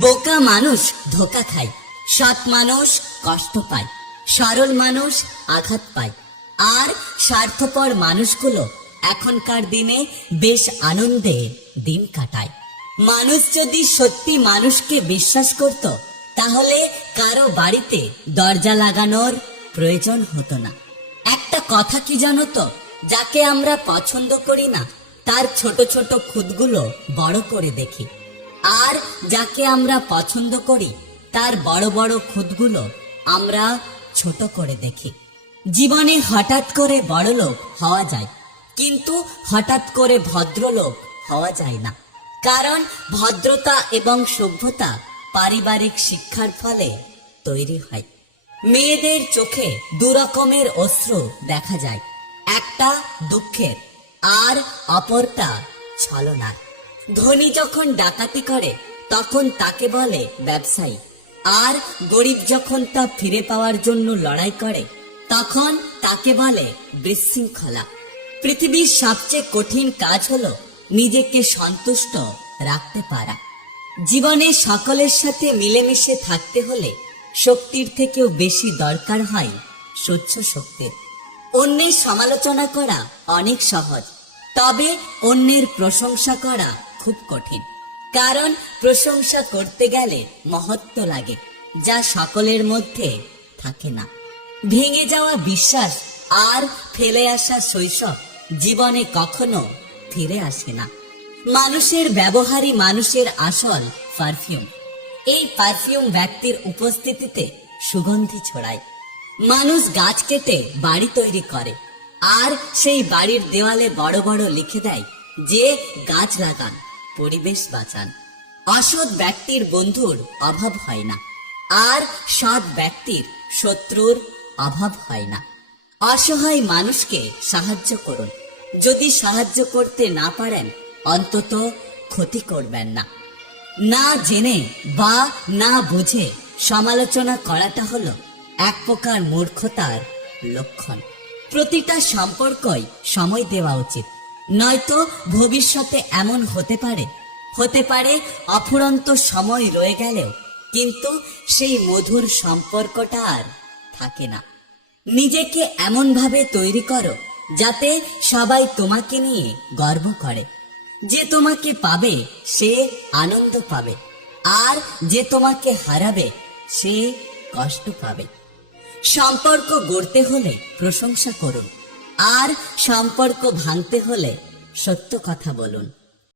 বোকা মানুষ ধোকা খায়। সৎ মানুষ কষ্ট পায়। সরল মানুষ আঘাত পায়। আর স্বার্থপর মানুষগুলো এখনকার দিনে বেশ আনন্দে দিন কাটায়। মানুষ যদি সত্যি মানুষকে বিশ্বাস করত, তাহলে কারও বাড়িতে দরজা লাগানোর প্রয়োজন হতো না। একটা কথা কি জানো তো? যাকে আমরা পছন্দ করি না, তার ছোট ছোট খুদগুলো বড় করে দেখি। আর যাকে আমরা পছন্দ করি, তার বড় বড় খুদগুলো আমরা ছোট করে দেখি। জীবনে হঠাৎ করে বড় লোক হওয়া যায়, কিন্তু হঠাৎ করে ভদ্রলোক হওয়া যায় না। কারণ ভদ্রতা এবং সভ্যতা পারিবারিক শিক্ষার ফলে তৈরি হয়। মেয়েদের চোখে দুরকমের অস্ত্র দেখা যায়, একটা দুঃখের আর অপরটা ছলনার। ধনী যখন ডাকাতি করে, তখন তাকে বলে ব্যবসায়ী। আর গরিব যখন তা ফিরে পাওয়ার জন্য লড়াই করে, তখন তাকে বলে বিশৃঙ্খলা। পৃথিবীর সবচেয়ে কঠিন কাজ হলো নিজেকে সন্তুষ্ট রাখতে পারা। জীবনে সকলের সাথে মিলেমিশে থাকতে হলে শক্তির থেকেও বেশি দরকার হয় সহ্য শক্তির। অন্যের সমালোচনা করা অনেক সহজ, তবে অন্যের প্রশংসা করা খুব কঠিন। কারণ প্রশংসা করতে গেলে মহত্ব লাগে, যা সকলের মধ্যে থাকে না। ভেঙে যাওয়া বিশ্বাস আর ফেলে আসা শৈশব জীবনে কখনো ফিরে আসে না। মানুষের ব্যবহারই মানুষের আসল পারফিউম। এই পারফিউম ব্যক্তির উপস্থিতিতে সুগন্ধি ছড়ায়। মানুষ গাছ কেটে বাড়ি তৈরি করে, আর সেই বাড়ির দেওয়ালে বড় বড় লিখে দেয় যে গাছ লাগান। পরিবেশ বাঁচান। অসৎ ব্যক্তির বন্ধুর অভাব হয় না। আর সৎ ব্যক্তির শত্রুর অভাব হয় না। অসহায় মানুষকে সাহায্য করুন। যদি সাহায্য করতে না পারেন, অন্তত ক্ষতি করবেন না। না জেনে বা না বুঝে সমালোচনা করাটা হলো এক প্রকার মূর্খতার লক্ষণ। প্রতিটা সম্পর্কই সময় দেওয়া উচিত। নয়তো ভবিষ্যতে এমন হতে পারে। হতে পারে অফুরন্ত সময় রয়ে গেলেও, কিন্তু সেই মধুর সম্পর্কটা আর থাকে না। নিজেকে এমন ভাবে তৈরি করো যাতে সবাই তোমাকে নিয়ে গর্ব করে। যে তোমাকে পাবে, সে আনন্দ পাবে। আর যে তোমাকে হারাবে, সে কষ্ট পাবে। সম্পর্ক গড়তে হলে প্রশংসা করুন। আর সম্পর্ক ভাঙতে হলে সত্য কথা বলুন।